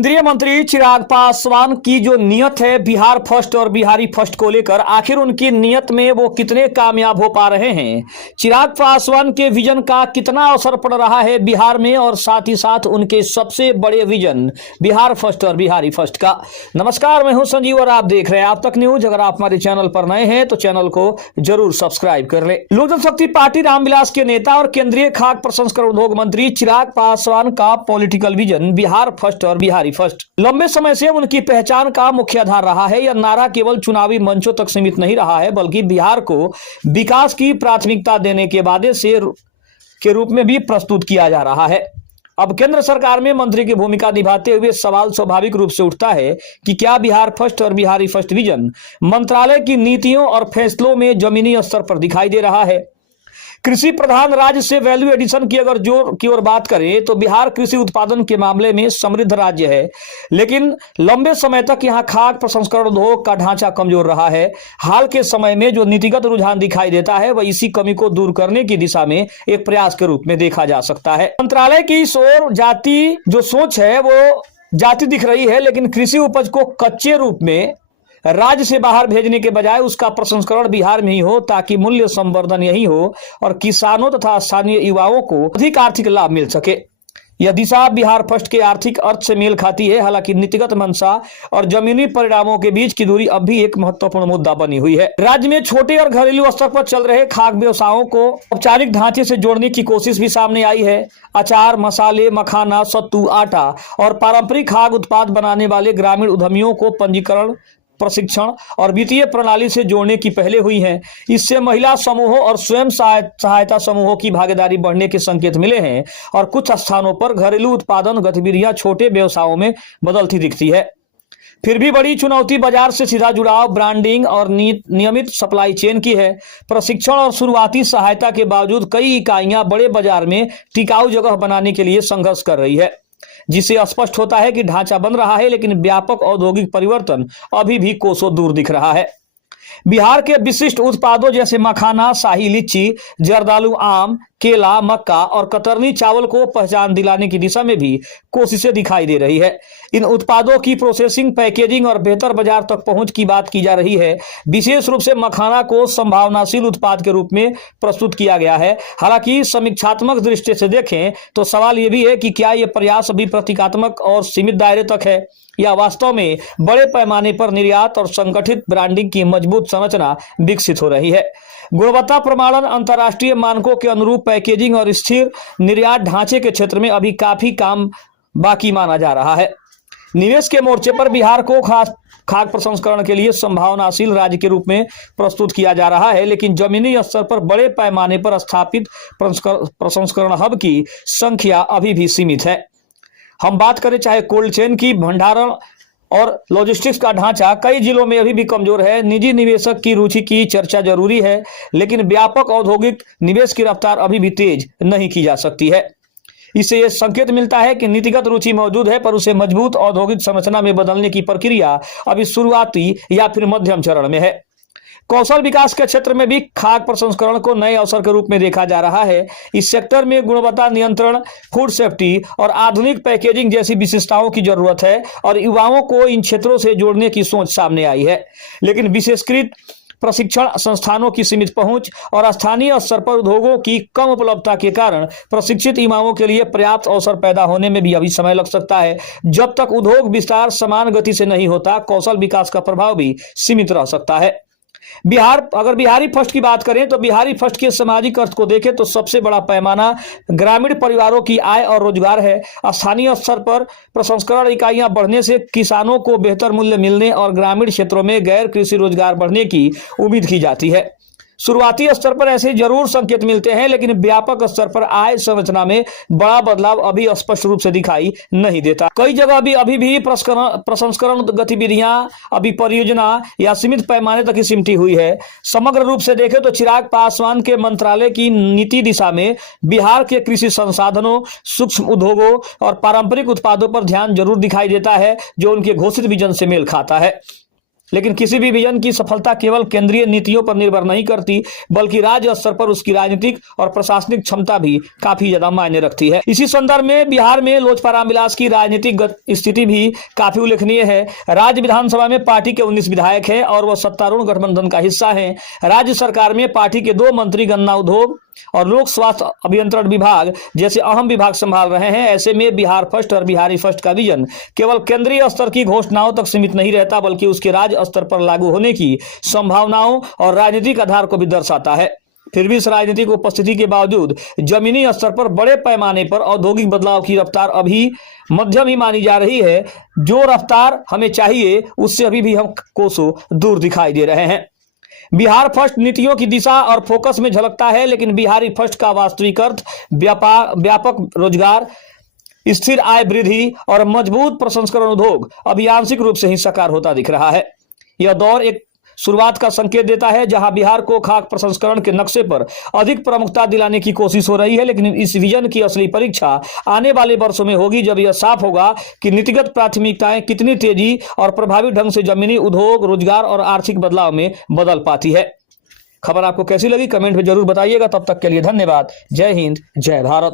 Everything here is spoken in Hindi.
केंद्रीय मंत्री चिराग पासवान की जो नियत है बिहार फर्स्ट और बिहारी फर्स्ट को लेकर, आखिर उनकी नियत में वो कितने कामयाब हो पा रहे हैं। चिराग पासवान के विजन का कितना असर पड़ रहा है बिहार में, और साथ ही साथ उनके सबसे बड़े विजन बिहार फर्स्ट और बिहारी फर्स्ट का। नमस्कार, मैं हूं संजीव और आप देख रहे हैं आप तक न्यूज। अगर आप हमारे चैनल पर नए हैं तो चैनल को जरूर सब्सक्राइब कर ले। लोक जनशक्ति पार्टी रामविलास के नेता और केंद्रीय खाद्य प्रसंस्करण उद्योग मंत्री चिराग पासवान का पॉलिटिकल विजन बिहार फर्स्ट और बिहारी फर्स्ट लंबे समय से उनकी पहचान का मुख्य आधार रहा है। यह नारा केवल चुनावी मंचों तक सीमित नहीं रहा है, बल्कि बिहार को विकास की प्राथमिकता देने के वादे से के रूप में भी प्रस्तुत किया जा रहा है। अब केंद्र सरकार में मंत्री की भूमिका निभाते हुए सवाल स्वाभाविक रूप से उठता है कि क्या बिहार फर्स्ट और बिहारी फर्स्ट विजन मंत्रालय की नीतियों और फैसलों में जमीनी स्तर पर दिखाई दे रहा है। कृषि प्रधान राज्य से वैल्यू एडिशन की अगर जोर की ओर बात करें तो बिहार कृषि उत्पादन के मामले में समृद्ध राज्य है, लेकिन लंबे समय तक यहां खाद्य प्रसंस्करण उद्योग का ढांचा कमजोर रहा है। हाल के समय में जो नीतिगत रुझान दिखाई देता है वह इसी कमी को दूर करने की दिशा में एक प्रयास के रूप में देखा जा सकता है। मंत्रालय की इस ओर जाति जो सोच है वो जाति दिख रही है, लेकिन कृषि उपज को कच्चे रूप में राज्य से बाहर भेजने के बजाय उसका प्रसंस्करण बिहार में ही हो, ताकि मूल्य संवर्धन यही हो और किसानों तथा स्थानीय युवाओं को अधिक आर्थिक लाभ मिल सके। यह दिशा बिहार फर्स्ट के आर्थिक अर्थ से मेल खाती है। हालांकि नीतिगत मंशा और जमीनी परिणामों के बीच की दूरी अब भी एक महत्वपूर्ण मुद्दा बनी हुई है। राज्य में छोटे और घरेलू स्तर पर चल रहे खाद्य व्यवसायों को औपचारिक ढांचे से जोड़ने की कोशिश भी सामने आई है। अचार, मसाले, मखाना, सत्तू, आटा और पारंपरिक खाद्य उत्पाद बनाने वाले ग्रामीण उद्यमियों को पंजीकरण, प्रशिक्षण और वित्तीय प्रणाली से जोड़ने की पहले हुई हैं। इससे महिला समूहों और स्वयं सहायता समूहों की भागीदारी बढ़ने के संकेत मिले हैं और कुछ स्थानों पर घरेलू उत्पादन गतिविधियां छोटे व्यवसायों में बदलती दिखती है। फिर भी बड़ी चुनौती बाजार से सीधा जुड़ाव, ब्रांडिंग और नियमित सप्लाई चेन की है। प्रशिक्षण और शुरुआती सहायता के बावजूद कई इकाइयां बड़े बाजार में टिकाऊ जगह बनाने के लिए संघर्ष कर रही है, जिससे स्पष्ट होता है कि ढांचा बन रहा है, लेकिन व्यापक औद्योगिक परिवर्तन अभी भी कोसों दूर दिख रहा है। बिहार के विशिष्ट उत्पादों जैसे मखाना, शाही लीची, जर्दालू आम, केला, मक्का और कतरनी चावल को पहचान दिलाने की दिशा में भी कोशिशें दिखाई दे रही है। इन उत्पादों की प्रोसेसिंग, पैकेजिंग और बेहतर बाजार तक पहुंच की बात की जा रही है। विशेष रूप से मखाना को संभावनाशील उत्पाद के रूप में प्रस्तुत किया गया है। हालांकि समीक्षात्मक दृष्टि से देखें तो सवाल यह भी है कि क्या यह प्रयास अभी प्रतीकात्मक और सीमित दायरे तक है, या वास्तव में बड़े पैमाने पर निर्यात और संगठित ब्रांडिंग की मजबूत संरचना विकसित हो रही है। गुणवत्ता प्रमाणन, अंतर्राष्ट्रीय मानकों के अनुरूप पैकेजिंग और स्थिर निर्यात ढांचे के क्षेत्र में अभी काफी काम बाकी माना जा रहा है। निवेश के मोर्चे पर बिहार को खास खाद्य प्रसंस्करण के लिए संभावनाशील राज्य के रूप में प्रस्तुत किया जा रहा है, लेकिन जमीनी स्तर पर बड़े पैमाने पर स्थापित प्रसंस्करण हब की संख्या अभी भी सीमित है। हम बात करें चाहे कोल्ड चेन की, भंडारण और लॉजिस्टिक्स का ढांचा कई जिलों में अभी भी कमजोर है। निजी निवेशक की रुचि की चर्चा जरूरी है, लेकिन व्यापक औद्योगिक निवेश की रफ्तार अभी भी तेज नहीं की जा सकती है। इससे यह संकेत मिलता है कि नीतिगत रुचि मौजूद है, पर उसे मजबूत औद्योगिक संरचना में बदलने की प्रक्रिया अभी शुरुआती या फिर मध्यम चरण में है। कौशल विकास के क्षेत्र में भी खाद्य प्रसंस्करण को नए अवसर के रूप में देखा जा रहा है। इस सेक्टर में गुणवत्ता नियंत्रण, फूड सेफ्टी और आधुनिक पैकेजिंग जैसी विशेषताओं की जरूरत है, और युवाओं को इन क्षेत्रों से जोड़ने की सोच सामने आई है। लेकिन विशेषकृत प्रशिक्षण संस्थानों की सीमित पहुंच और स्थानीय स्तर पर उद्योगों की कम उपलब्धता के कारण प्रशिक्षित युवाओं के लिए पर्याप्त अवसर पैदा होने में भी अभी समय लग सकता है। जब तक उद्योग विस्तार समान गति से नहीं होता, कौशल विकास का प्रभाव भी सीमित रह सकता है। अगर बिहारी फर्स्ट की बात करें तो बिहारी फर्स्ट के सामाजिक अर्थ को देखें तो सबसे बड़ा पैमाना ग्रामीण परिवारों की आय और रोजगार है। स्थानीय स्तर पर प्रसंस्करण इकाइयां बढ़ने से किसानों को बेहतर मूल्य मिलने और ग्रामीण क्षेत्रों में गैर कृषि रोजगार बढ़ने की उम्मीद की जाती है। शुरुआती स्तर पर ऐसे जरूर संकेत मिलते हैं, लेकिन व्यापक स्तर पर आय संरचना में बड़ा बदलाव अभी स्पष्ट रूप से दिखाई नहीं देता। कई जगह अभी भी प्रसंस्करण गतिविधियां अभी परियोजना या सीमित पैमाने तक ही सिमटी हुई है। समग्र रूप से देखें तो चिराग पासवान के मंत्रालय की नीति दिशा में बिहार के कृषि संसाधनों, सूक्ष्म उद्योगों और पारंपरिक उत्पादों पर ध्यान जरूर दिखाई देता है, जो उनके घोषित विजन से मेल खाता है। लेकिन किसी भी विजन की सफलता केवल केंद्रीय नीतियों पर निर्भर नहीं करती, बल्कि राज्य स्तर पर उसकी राजनीतिक और प्रशासनिक क्षमता भी काफी ज्यादा मायने रखती है। इसी संदर्भ में बिहार में लोजपा रामविलास की राजनीतिक स्थिति भी काफी उल्लेखनीय है। राज्य विधानसभा में पार्टी के 19 विधायक है और वह सत्तारूढ़ गठबंधन का हिस्सा है। राज्य सरकार में पार्टी के 2 मंत्री गन्ना उद्योग और लोक स्वास्थ्य अभियंत्रण विभाग जैसे अहम विभाग संभाल रहे हैं। ऐसे में बिहार फर्स्ट और बिहारी फर्स्ट का विजन केवल केंद्रीय स्तर की घोषणाओं तक सीमित नहीं रहता, बल्कि उसके राज्य स्तर पर लागू होने की संभावनाओं और राजनीतिक आधार को भी दर्शाता है। फिर भी इस राजनीतिक उपस्थिति के बावजूद जमीनी स्तर पर बड़े पैमाने पर औद्योगिक बदलाव की रफ्तार अभी मध्यम ही मानी जा रही है। जो रफ्तार हमें चाहिए उससे अभी भी हम कोसों दूर दिखाई दे रहे हैं। बिहार फर्स्ट नीतियों की दिशा और फोकस में झलकता है, लेकिन बिहारी फर्स्ट का वास्तविक अर्थ व्यापक रोजगार, स्थिर आय वृद्धि और मजबूत प्रसंस्करण उद्योग अभी आंशिक रूप से ही साकार होता दिख रहा है। यह दौर एक शुरुआत का संकेत देता है जहां बिहार को खाद्य प्रसंस्करण के नक्शे पर अधिक प्रमुखता दिलाने की कोशिश हो रही है, लेकिन इस विजन की असली परीक्षा आने वाले वर्षों में होगी, जब यह साफ होगा कि नीतिगत प्राथमिकताएं कितनी तेजी और प्रभावी ढंग से जमीनी उद्योग, रोजगार और आर्थिक बदलाव में बदल पाती है। खबर आपको कैसी लगी कमेंट में जरूर बताइएगा। तब तक के लिए धन्यवाद। जय हिंद, जय भारत।